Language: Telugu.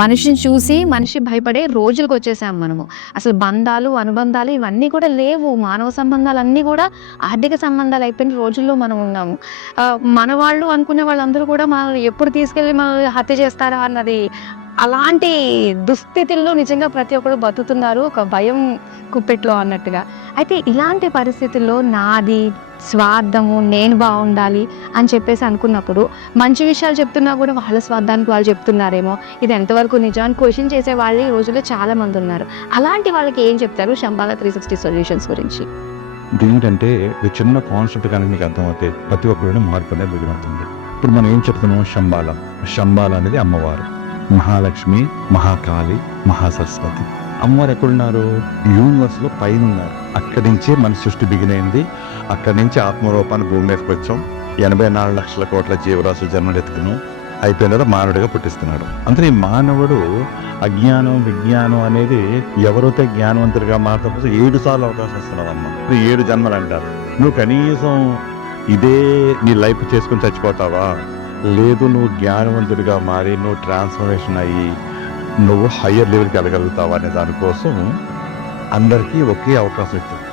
మనిషిని చూసి మనిషి భయపడే రోజులకొచ్చేసాం మనము. అసలు బంధాలు, అనుబంధాలు ఇవన్నీ కూడా లేవు. మానవ సంబంధాలన్నీ గూడా ఆర్థిక సంబంధాలయిపోయిన రోజుల్లో మనం ఉన్నాము. మన వాళ్ళు అనుకునే వాళ్ళందరూ కూడా మనల్ని ఎప్పుడు తీసుకెళ్ళి మనల్ని హత్య చేస్తారా అన్నది అలాంటి దుస్థితుల్లో నిజంగా ప్రతి ఒక్కరు బతుకుతున్నారు. ఒక భయం కుప్పెట్లో అన్నట్టుగా. అయితే ఇలాంటి పరిస్థితుల్లో నాది, స్వార్థము, నేను బావుండాలి అని చెప్పేసి అనుకున్నప్పుడు, మంచి విషయాలు చెప్తున్నా కూడా వాళ్ళ స్వార్థానికి వాళ్ళు చెప్తున్నారేమో, ఇది ఎంతవరకు నిజం అని క్వెషన్ చేసే వాళ్ళు ఈ రోజుల్లో చాలా మందున్నారు. అలాంటి వాళ్ళకి ఏం చెప్తారు శంబాల 360 సొల్యూషన్స్ గురించి? ఇదేంటంటే ఇది చిన్న కాన్సెప్ట్ కానీ మీకు అర్థమవుతే ప్రతి ఒక్కరిని మార్పు అనేది మిగులుతుంది. ఇప్పుడు మనం ఏం చెప్తున్నాం? శంబాల. శంబాల అనేది అమ్మవారు, మహాలక్ష్మి, మహాకాళి, మహాసరస్వతి. అమ్మవారు ఎక్కడున్నారు? యూనివర్స్లో పైన ఉన్నారు. అక్కడి నుంచే మన సృష్టి బిగినైంది. అక్కడి నుంచి ఆత్మరూపాన్ని భూమి మీదకి వచ్చాం. 84 లక్షల కోట్ల జీవరాశులు జన్మలెత్తుకున్నాం. అయిపోయిన తర్వాత మానవుడిగా పుట్టిస్తున్నాడు. అందుకే ఈ మానవుడు అజ్ఞానం విజ్ఞానం అనేది ఎవరైతే జ్ఞానవంతుడిగా మారుతామో 7 సార్లు అవకాశం ఇస్తున్నాడమ్మా. 7 జన్మలు అంటారు. నువ్వు కనీసం ఇదే నీ లైఫ్ చేసుకుని చచ్చిపోతావా? లేదు, నువ్వు జ్ఞానవంతుడిగా మారి నువ్వు ట్రాన్స్ఫర్మేషన్ అయ్యి నువ్వు హయ్యర్ లెవెల్కి వెళ్ళగలుగుతావా అనే దానికోసం అందరికీ ఒకే అవకాశం ఇస్తుంది.